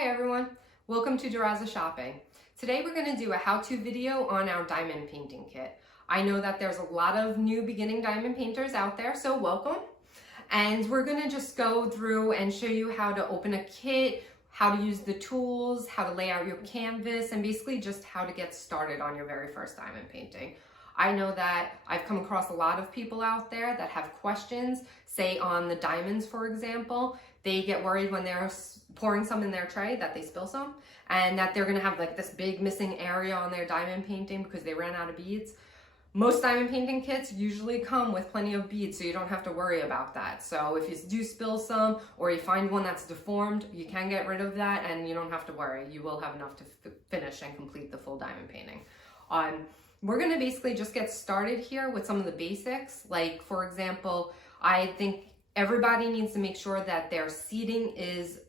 Hi everyone, welcome to Durazza Shopping. Today we're going to do a how-to video on our diamond painting kit. I know that there's a lot of new beginning diamond painters out there, so welcome. And we're going to just go through and show you how to open a kit, how to use the tools, how to lay out your canvas, and basically just how to get started on your very first diamond painting. I know that I've come across a lot of people out there that have questions, say on the diamonds, for example. They get worried when they're pouring some in their tray that they spill some and that they're gonna have like this big missing area on their diamond painting because they ran out of beads. Most diamond painting kits usually come with plenty of beads, so you don't have to worry about that. So if you do spill some or you find one that's deformed, you can get rid of that and you don't have to worry. You will have enough to finish and complete the full diamond painting. We're gonna basically just get started here with some of the basics. Like, for example, I think everybody needs to make sure that their seating is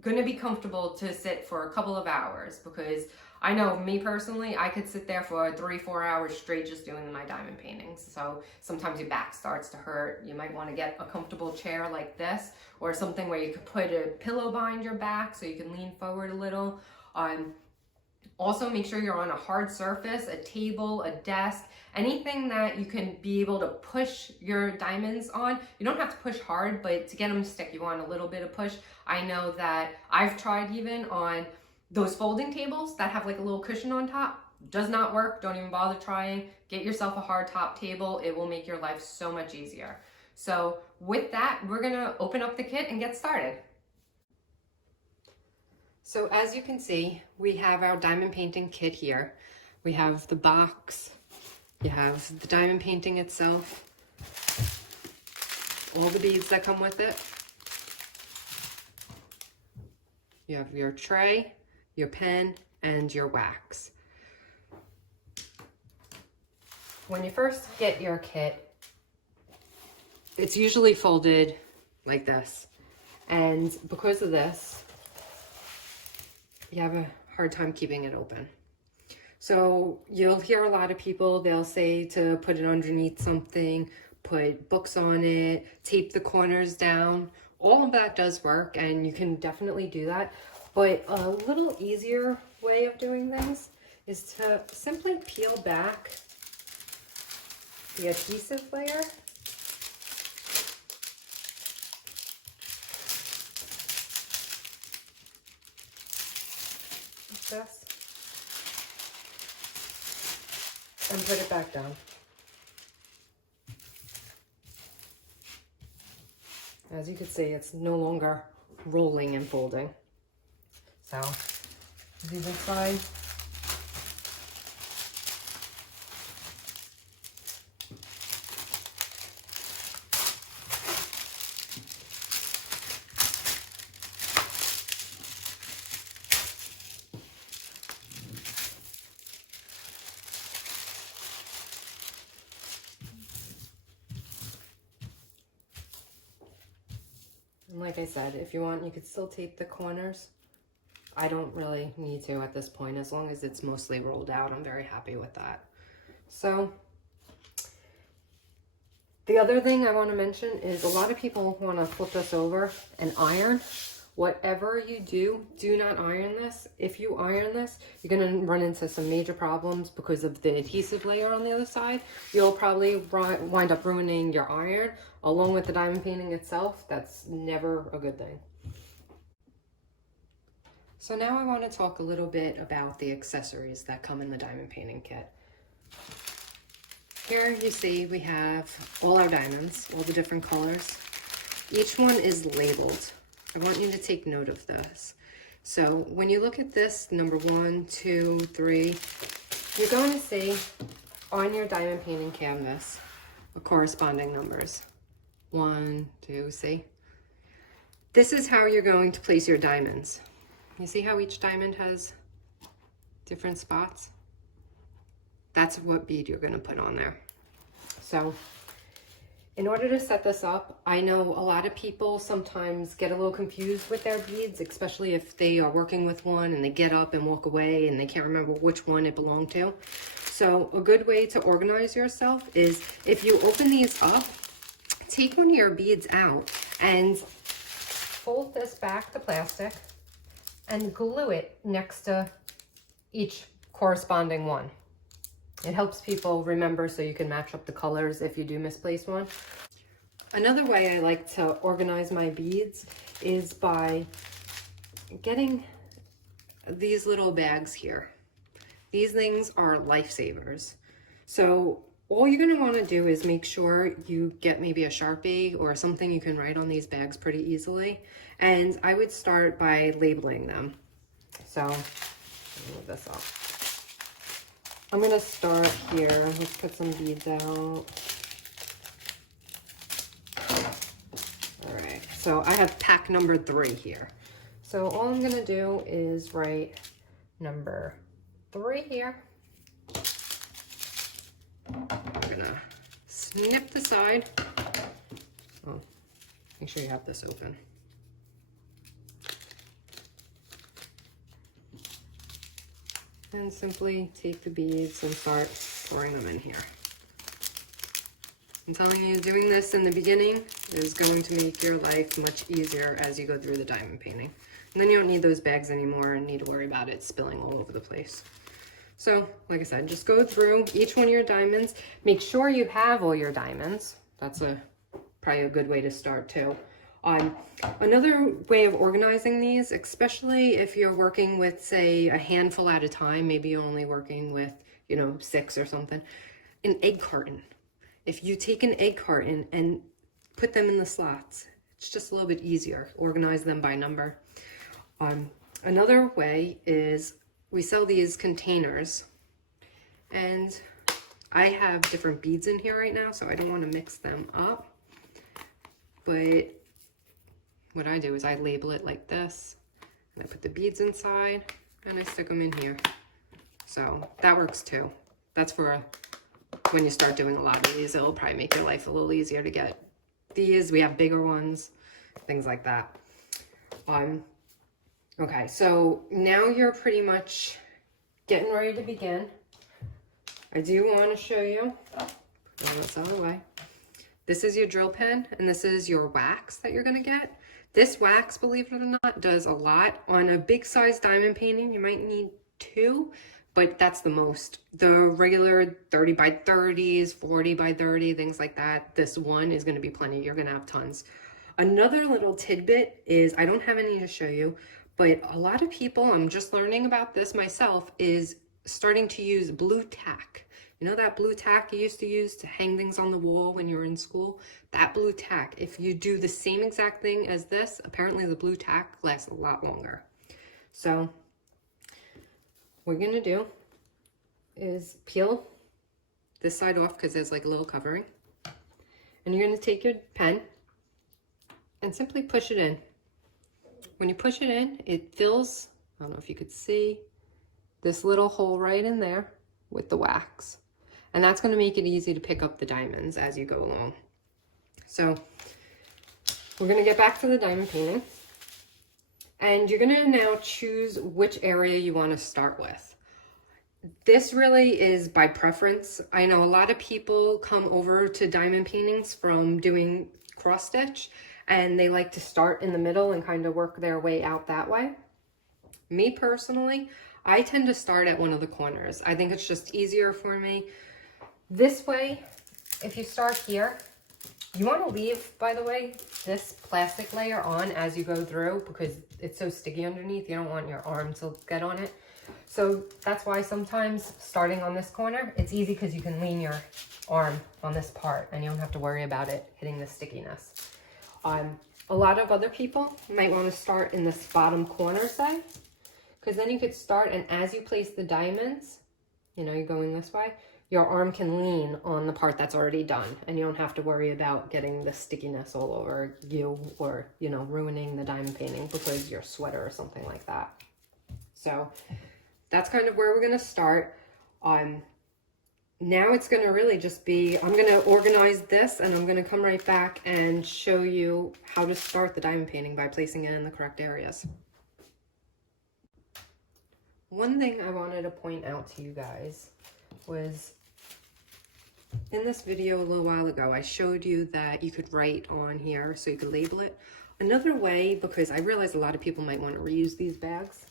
gonna be comfortable to sit for a couple of hours, because I know me personally, I could sit there for 3-4 hours straight just doing my diamond paintings. So sometimes your back starts to hurt. You might want to get a comfortable chair like this, or something where you could put a pillow behind your back so you can lean forward a little. Also, make sure you're on a hard surface, a table, a desk, anything that you can be able to push your diamonds on. You don't have to push hard, but to get them to stick, you want a little bit of push. I know that I've tried even on those folding tables that have like a little cushion on top. Does not work. Don't even bother trying. Get yourself a hard top table. It will make your life so much easier. So with that, we're gonna open up the kit and get started. So as you can see, we have our diamond painting kit here. We have the box, you have the diamond painting itself, all the beads that come with it. You have your tray, your pen, and your wax. When you first get your kit, it's usually folded like this. And because of this, you have a hard time keeping it open. So you'll hear a lot of people, they'll say to put it underneath something, put books on it, tape the corners down. All of that does work, and you can definitely do that. But a little easier way of doing things is to simply peel back the adhesive layer. This and put it back down. As you can see, it's no longer rolling and folding. So these are fine. And like I said, if you want, you could still tape the corners. I don't really need to at this point. As long as it's mostly rolled out, I'm very happy with that. So the other thing I want to mention is a lot of people want to flip this over and iron. Whatever you do, do not iron this. If you iron this, you're going to run into some major problems because of the adhesive layer on the other side. You'll probably wind up ruining your iron along with the diamond painting itself. That's never a good thing. So now I want to talk a little bit about the accessories that come in the diamond painting kit. Here you see we have all our diamonds, all the different colors. Each one is labeled. I want you to take note of this. So when you look at this, number 1, 2, 3, you're going to see on your diamond painting canvas the corresponding numbers. 1, 2, see? This is how you're going to place your diamonds. You see how each diamond has different spots? That's what bead you're going to put on there. So in order to set this up, I know a lot of people sometimes get a little confused with their beads, especially if they are working with one and they get up and walk away and they can't remember which one it belonged to. So a good way to organize yourself is if you open these up, take one of your beads out and fold this back to plastic and glue it next to each corresponding one. It helps people remember so you can match up the colors if you do misplace one. Another way I like to organize my beads is by getting these little bags here. These things are lifesavers. So all you're going to want to do is make sure you get maybe a Sharpie or something you can write on these bags pretty easily. And I would start by labeling them. So move this up. I'm going to start here. Let's put some beads out. All right, so I have pack number 3 here. So all I'm going to do is write number 3 here. I'm going to snip the side. Oh, make sure you have this open. And simply take the beads and start pouring them in here. I'm telling you, doing this in the beginning is going to make your life much easier as you go through the diamond painting. And then you don't need those bags anymore and need to worry about it spilling all over the place. So, like I said, just go through each one of your diamonds. Make sure you have all your diamonds. That's probably a good way to start too. Another way of organizing these, especially if you're working with, say, a handful at a time, maybe you're only working with, 6 or something, an egg carton. If you take an egg carton and put them in the slots, it's just a little bit easier. Organize them by number. Another way is we sell these containers, and I have different beads in here right now, so I don't want to mix them up. But what I do is I label it like this, and I put the beads inside, and I stick them in here. So that works too. That's for when you start doing a lot of these. It'll probably make your life a little easier to get these. We have bigger ones, things like that. Okay, so now you're pretty much getting ready to begin. I do want to show you, put this out of the way. This is your drill pen, and this is your wax that you're going to get. This wax, believe it or not, does a lot. On a big size diamond painting, you might need 2, but that's the most. The regular 30 by 30s, 40 by 30, things like that, this one is going to be plenty. You're going to have tons. Another little tidbit is, I don't have any to show you, but a lot of people, I'm just learning about this myself, is starting to use blue tack. You know that blue tack you used to use to hang things on the wall when you were in school? That blue tack, if you do the same exact thing as this, apparently the blue tack lasts a lot longer. So what we're gonna do is peel this side off because there's like a little covering. And you're gonna take your pen and simply push it in. When you push it in, it fills, I don't know if you could see, this little hole right in there with the wax. And that's going to make it easy to pick up the diamonds as you go along. So we're going to get back to the diamond painting. And you're going to now choose which area you want to start with. This really is by preference. I know a lot of people come over to diamond paintings from doing cross stitch, and they like to start in the middle and kind of work their way out that way. Me personally, I tend to start at one of the corners. I think it's just easier for me. This way, if you start here, you want to leave, by the way, this plastic layer on as you go through because it's so sticky underneath. You don't want your arm to get on it. So that's why sometimes starting on this corner, it's easy because you can lean your arm on this part and you don't have to worry about it hitting the stickiness. A lot of other people might want to start in this bottom corner, say, because then you could start, and as you place the diamonds, you're going this way, your arm can lean on the part that's already done, and you don't have to worry about getting the stickiness all over you or, ruining the diamond painting because your sweater or something like that. So that's kind of where we're going to start. Now it's going to really just be, I'm going to organize this and I'm going to come right back and show you how to start the diamond painting by placing it in the correct areas. One thing I wanted to point out to you guys was in this video a little while ago, I showed you that you could write on here so you could label it. Another way, because I realize a lot of people might want to reuse these bags,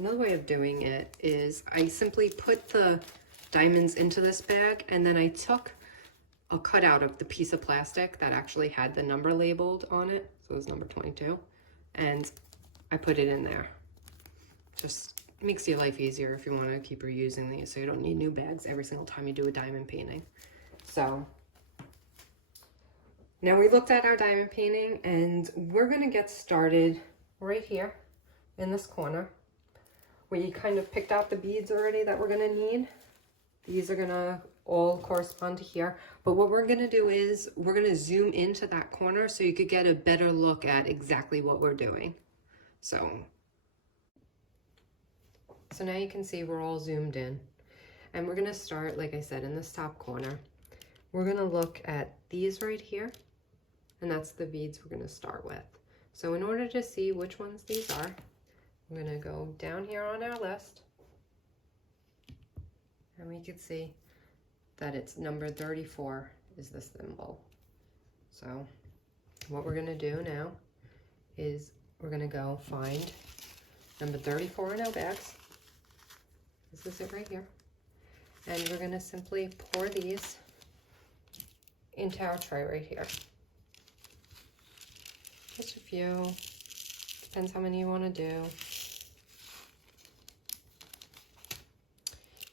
another way of doing it is I simply put the diamonds into this bag, and then I took a cutout of the piece of plastic that actually had the number labeled on it. So it was number 22. And I put it in there. Just makes your life easier if you want to keep reusing these, so you don't need new bags every single time you do a diamond painting. So now we looked at our diamond painting, and we're going to get started right here in this corner. We kind of picked out the beads already that we're going to need. These are going to all correspond to here. But what we're going to do is we're going to zoom into that corner so you could get a better look at exactly what we're doing. So now you can see we're all zoomed in. And we're going to start, like I said, in this top corner. We're going to look at these right here. And that's the beads we're going to start with. So in order to see which ones these are, we're going to go down here on our list. And we can see that it's number 34 is the symbol. So what we're going to do now is we're going to go find number 34 in our bags. This is it right here. And we're going to simply pour these into our tray right here. Just a few. Depends how many you want to do.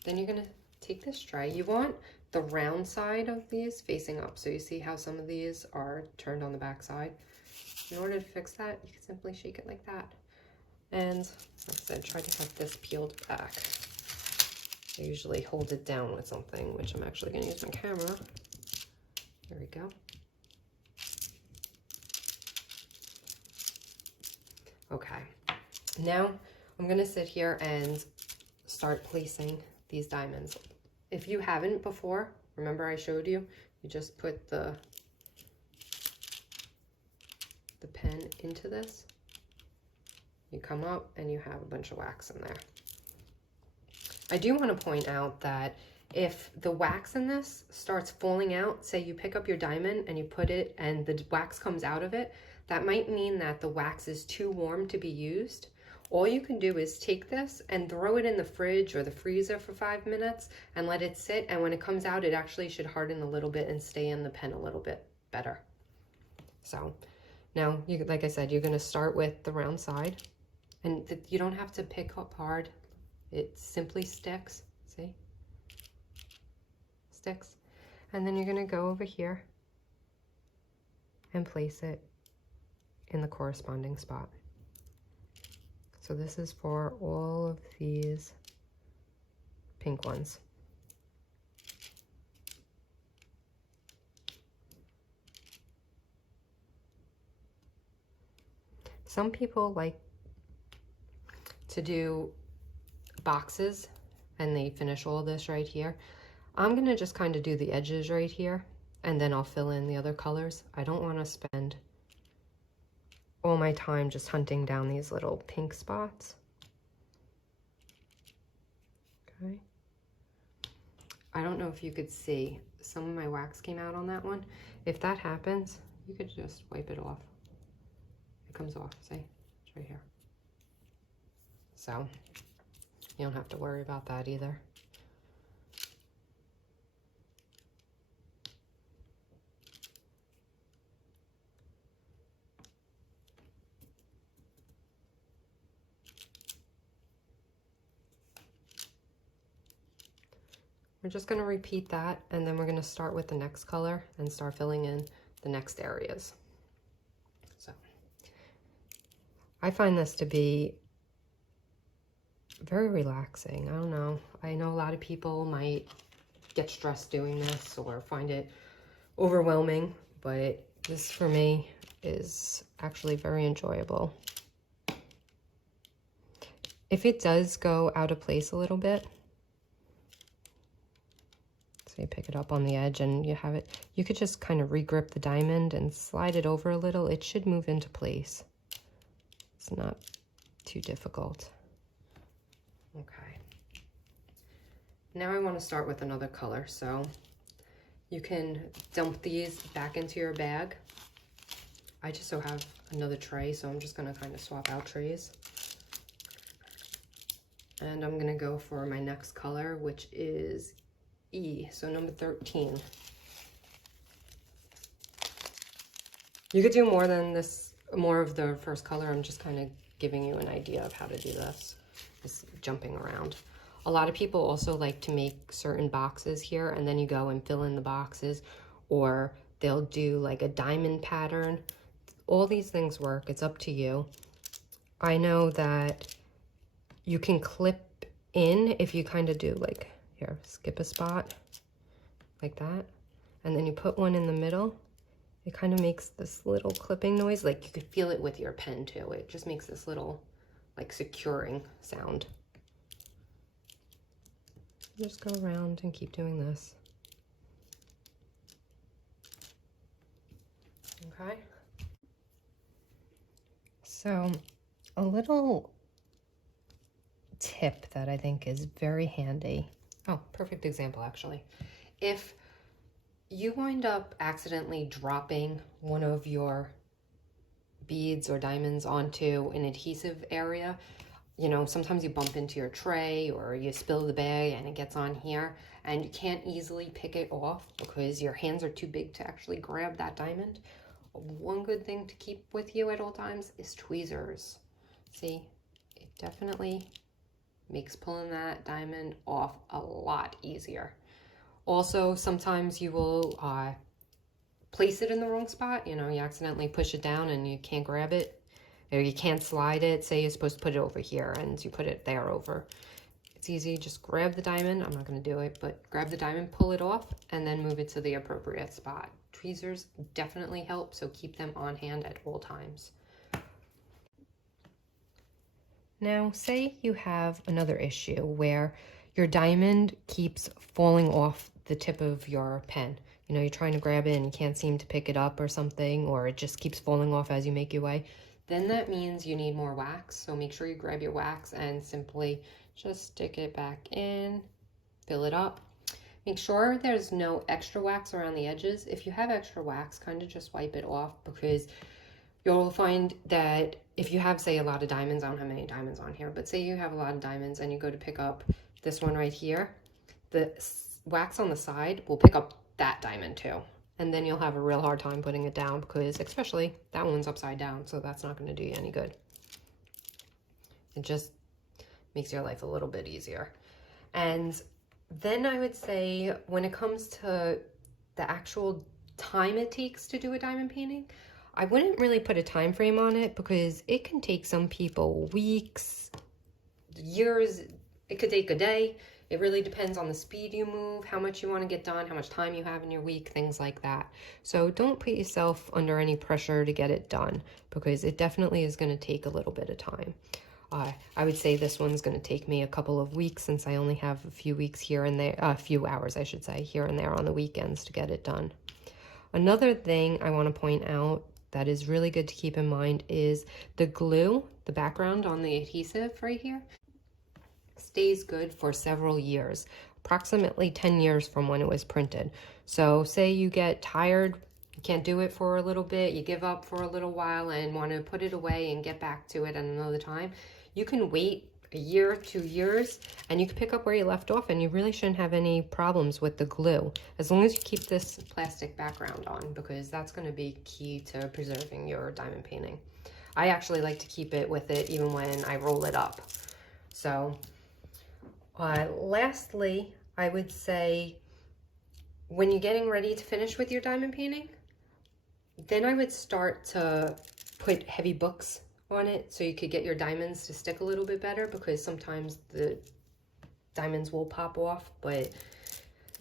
Then you're going to take this tray. You want the round side of these facing up. So you see how some of these are turned on the back side. In order to fix that, you can simply shake it like that. And like I said, try to have this peeled back. I usually hold it down with something, which I'm actually going to use my camera. There we go. Okay, now I'm going to sit here and start placing these diamonds. If you haven't before, remember I showed you, you just put the pen into this. You come up and you have a bunch of wax in there. I do want to point out that if the wax in this starts falling out, say you pick up your diamond and you put it and the wax comes out of it, that might mean that the wax is too warm to be used. All you can do is take this and throw it in the fridge or the freezer for 5 minutes and let it sit. And when it comes out, it actually should harden a little bit and stay in the pen a little bit better. So now, like I said, you're going to start with the round side. And you don't have to pick up hard. It simply sticks. See? Sticks. And then you're going to go over here and place it in the corresponding spot. So this is for all of these pink ones. Some people like to do boxes and they finish all this right here. I'm gonna just kind of do the edges right here and then I'll fill in the other colors. I don't want to spend all my time just hunting down these little pink spots. Okay. I don't know if you could see, some of my wax came out on that one. If that happens, you could just wipe it off. It comes off, see? It's right here. So you don't have to worry about that either. We're just going to repeat that, and then we're going to start with the next color and start filling in the next areas. So I find this to be very relaxing. I don't know. I know a lot of people might get stressed doing this or find it overwhelming, but this for me is actually very enjoyable. If it does go out of place a little bit, so you pick it up on the edge and you have it, you could just kind of re-grip the diamond and slide it over a little. It should move into place. It's not too difficult. Okay. Now I want to start with another color. So you can dump these back into your bag. I just so have another tray, so I'm just gonna kind of swap out trays. And I'm gonna go for my next color, which is E, so number 13. You could do more than this, more of the first color. I'm just kind of giving you an idea of how to do this, just jumping around. A lot of people also like to make certain boxes here, and then you go and fill in the boxes, or they'll do like a diamond pattern. All these things work. It's up to you. I know that you can clip in if you kind of do like, here, skip a spot like that, and then you put one in the middle. It kind of makes this little clipping noise. Like you could feel it with your pen too. It just makes this little like securing sound. Just go around and keep doing this. Okay. So a little tip that I think is very handy. Oh, perfect example actually. If you wind up accidentally dropping one of your beads or diamonds onto an adhesive area, you know, sometimes you bump into your tray or you spill the bag and it gets on here and you can't easily pick it off because your hands are too big to actually grab that diamond. One good thing to keep with you at all times is tweezers. See, it definitely makes pulling that diamond off a lot easier. Also, sometimes you will place it in the wrong spot. You know, you accidentally push it down and you can't grab it, or you can't slide it. Say you're supposed to put it over here and you put it there over. It's easy, just grab the diamond. I'm not gonna do it, but grab the diamond, pull it off, and then move it to the appropriate spot. Tweezers definitely help, so keep them on hand at all times. Now, say you have another issue where your diamond keeps falling off the tip of your pen. You know, you're trying to grab it and you can't seem to pick it up or something, or it just keeps falling off as you make your way. Then that means you need more wax. So make sure you grab your wax and simply just stick it back in, fill it up. Make sure there's no extra wax around the edges. If you have extra wax, kind of just wipe it off, because you'll find that if you have, say, a lot of diamonds, I don't have many diamonds on here, but say you have a lot of diamonds and you go to pick up this one right here, the wax on the side will pick up that diamond too. And then you'll have a real hard time putting it down, because especially that one's upside down, so that's not going to do you any good. It just makes your life a little bit easier. And then I would say when it comes to the actual time it takes to do a diamond painting, I wouldn't really put a time frame on it, because it can take some people weeks, years. It could take a day. It really depends on the speed you move, how much you want to get done, how much time you have in your week, things like that. So don't put yourself under any pressure to get it done, because it definitely is going to take a little bit of time. I would say this one's going to take me a couple of weeks, since I only have a few weeks here and there, a few hours, I should say, here and there on the weekends to get it done. Another thing I want to point out that is really good to keep in mind is the glue, the background on the adhesive right here, stays good for several years, approximately 10 years from when it was printed. So say you get tired, you can't do it for a little bit, you give up for a little while and want to put it away and get back to it at another time, you can wait a year, 2 years, and you can pick up where you left off, and you really shouldn't have any problems with the glue, as long as you keep this plastic background on, because that's going to be key to preserving your diamond painting. I actually like to keep it with it even when I roll it up. So lastly, I would say when you're getting ready to finish with your diamond painting, then I would start to put heavy books on it so you could get your diamonds to stick a little bit better, because sometimes the diamonds will pop off, but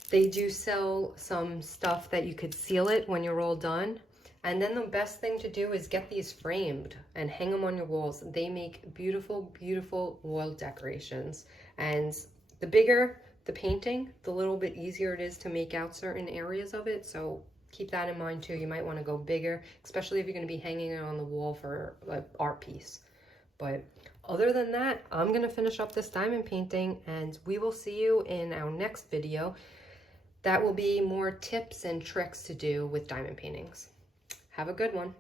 they do sell some stuff that you could seal it when you're all done. And then the best thing to do is get these framed and hang them on your walls. They make beautiful, beautiful wall decorations. And the bigger the painting, the little bit easier it is to make out certain areas of it. So keep that in mind too. You might want to go bigger, especially if you're going to be hanging it on the wall for an art piece. But other than that, I'm going to finish up this diamond painting, and we will see you in our next video. That will be more tips and tricks to do with diamond paintings. Have a good one.